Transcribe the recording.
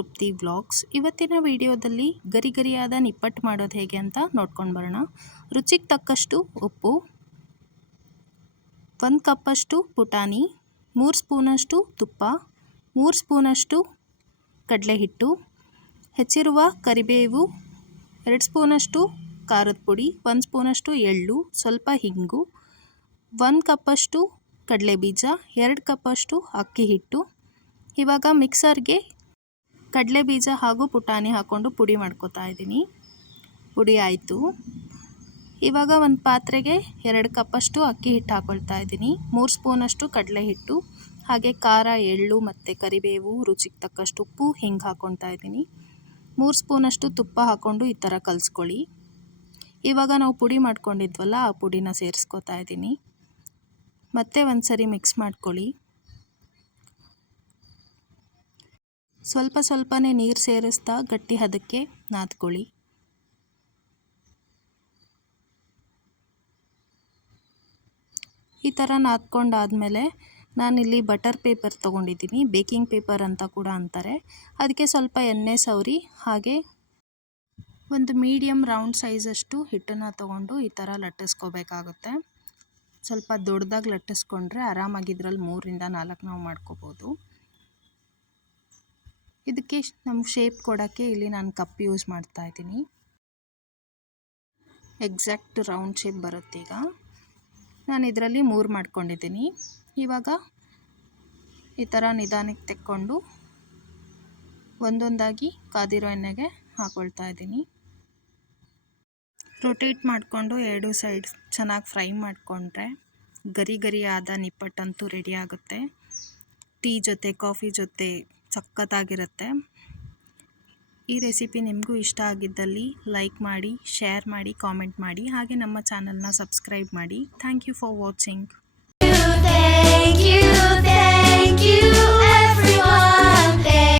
ತೃಪ್ತಿ ವ್ಲಾಗ್ಸ್. ಇವತ್ತಿನ ವಿಡಿಯೋದಲ್ಲಿ ಗರಿಗರಿಯಾದ ನಿಪ್ಪಟ್ಟು ಮಾಡೋದು ಹೇಗೆ ಅಂತ ನೋಡ್ಕೊಂಡು ಬರೋಣ. ರುಚಿಗೆ ತಕ್ಕಷ್ಟು ಉಪ್ಪು, 1 ಕಪ್ಪಷ್ಟು ಪುಟಾಣಿ, 3 ಸ್ಪೂನಷ್ಟು ತುಪ್ಪ, 3 ಸ್ಪೂನಷ್ಟು ಕಡಲೆ ಹಿಟ್ಟು, ಹೆಚ್ಚಿರುವ ಕರಿಬೇವು, 2 ಸ್ಪೂನಷ್ಟು ಖಾರದ ಪುಡಿ, 1 ಸ್ಪೂನಷ್ಟು ಎಳ್ಳು, ಸ್ವಲ್ಪ ಹಿಂಗು, 1 ಕಪ್ಪಷ್ಟು ಕಡಲೆ ಬೀಜ, 2 ಕಪ್ಪಷ್ಟು ಅಕ್ಕಿ ಹಿಟ್ಟು. ಇವಾಗ ಮಿಕ್ಸರ್ಗೆ ಕಡಲೆ ಬೀಜ ಹಾಗೂ ಪುಟಾಣಿ ಹಾಕ್ಕೊಂಡು ಪುಡಿ ಮಾಡ್ಕೊತಾ ಇದ್ದೀನಿ. ಪುಡಿ ಆಯಿತು. ಇವಾಗ ಒಂದು ಪಾತ್ರೆಗೆ 2 ಕಪ್ಪಷ್ಟು ಅಕ್ಕಿ ಹಿಟ್ಟು ಹಾಕ್ಕೊಳ್ತಾ ಇದ್ದೀನಿ, 3 ಸ್ಪೂನಷ್ಟು ಕಡಲೆ ಹಿಟ್ಟು, ಹಾಗೆ ಖಾರ, ಎಳ್ಳು ಮತ್ತು ಕರಿಬೇವು, ರುಚಿಗೆ ತಕ್ಕಷ್ಟು ಉಪ್ಪು, ಹಿಂಗೆ ಹಾಕ್ಕೊಳ್ತಾ ಇದ್ದೀನಿ. 3 ಸ್ಪೂನಷ್ಟು ತುಪ್ಪ ಹಾಕ್ಕೊಂಡು ಈ ಥರ ಕಲಿಸ್ಕೊಳ್ಳಿ. ಇವಾಗ ನಾವು ಪುಡಿ ಮಾಡ್ಕೊಂಡಿದ್ವಲ್ಲ, ಆ ಪುಡಿನ ಸೇರಿಸ್ಕೊತಾ ಇದ್ದೀನಿ. ಮತ್ತೆ ಒಂದು ಸರಿ ಮಿಕ್ಸ್ ಮಾಡ್ಕೊಳ್ಳಿ. ಸ್ವಲ್ಪ ಸ್ವಲ್ಪನೇ ನೀರು ಸೇರಿಸ್ತಾ ಗಟ್ಟಿ ಹದಕ್ಕೆ ನಾದ್ಕೊಳ್ಳಿ. ಈ ಥರ ನಾದ್ಕೊಂಡಾದಮೇಲೆ ನಾನಿಲ್ಲಿ ಬಟರ್ ಪೇಪರ್ ತೊಗೊಂಡಿದ್ದೀನಿ, ಬೇಕಿಂಗ್ ಪೇಪರ್ ಅಂತ ಕೂಡ ಅಂತಾರೆ. ಅದಕ್ಕೆ ಸ್ವಲ್ಪ ಎಣ್ಣೆ ಸವರಿ ಹಾಗೆ ಒಂದು ಮೀಡಿಯಮ್ ರೌಂಡ್ ಸೈಜಷ್ಟು ಹಿಟ್ಟನ್ನು ತೊಗೊಂಡು ಈ ಥರ ಲಟ್ಟಿಸ್ಕೋಬೇಕಾಗುತ್ತೆ. ಸ್ವಲ್ಪ ದೊಡ್ಡದಾಗಿ ಲಟ್ಟಿಸ್ಕೊಂಡ್ರೆ ಆರಾಮಾಗಿ ಇದರಲ್ಲಿ 3ರಿಂದ 4 ನಾವು ಮಾಡ್ಕೋಬೋದು. ಇದಕ್ಕೆ ನಮ್ಮ ಶೇಪ್ ಕೊಡೋಕ್ಕೆ ಇಲ್ಲಿ ನಾನು ಕಪ್ ಯೂಸ್ ಮಾಡ್ತಾ ಇದ್ದೀನಿ. ಎಕ್ಸಾಕ್ಟ್ ರೌಂಡ್ ಶೇಪ್ ಬರುತ್ತೆ. ಈಗ ನಾನು ಇದರಲ್ಲಿ 3 ಮಾಡ್ಕೊಂಡಿದ್ದೀನಿ. ಇವಾಗ ಈ ಥರ ನಿಧಾನಕ್ಕೆ ತೆಕ್ಕೊಂಡು ಒಂದೊಂದಾಗಿ ಕಾದಿರೋ ಎಣ್ಣೆಗೆ ಹಾಕ್ಕೊಳ್ತಾ ಇದ್ದೀನಿ. ರೊಟೇಟ್ ಮಾಡಿಕೊಂಡು 2 ಸೈಡ್ ಚೆನ್ನಾಗಿ ಫ್ರೈ ಮಾಡಿಕೊಂಡ್ರೆ ಗರಿಗರಿಯಾದ ನಿಪ್ಪಟ್ಟಂತೂ ರೆಡಿ ಆಗುತ್ತೆ. ಟೀ ಜೊತೆ, ಕಾಫಿ ಜೊತೆ ಸಖತ್ತಾಗಿರುತ್ತೆ. ಈ ರೆಸಿಪಿ ನಿಮಗೂ ಇಷ್ಟ ಆಗಿದ್ದಲ್ಲಿ ಲೈಕ್ ಮಾಡಿ, ಶೇರ್ ಮಾಡಿ, ಕಾಮೆಂಟ್ ಮಾಡಿ, ಹಾಗೆ ನಮ್ಮ ಚಾನಲ್ನ ಸಬ್ಸ್ಕ್ರೈಬ್ ಮಾಡಿ. Thank you for watching.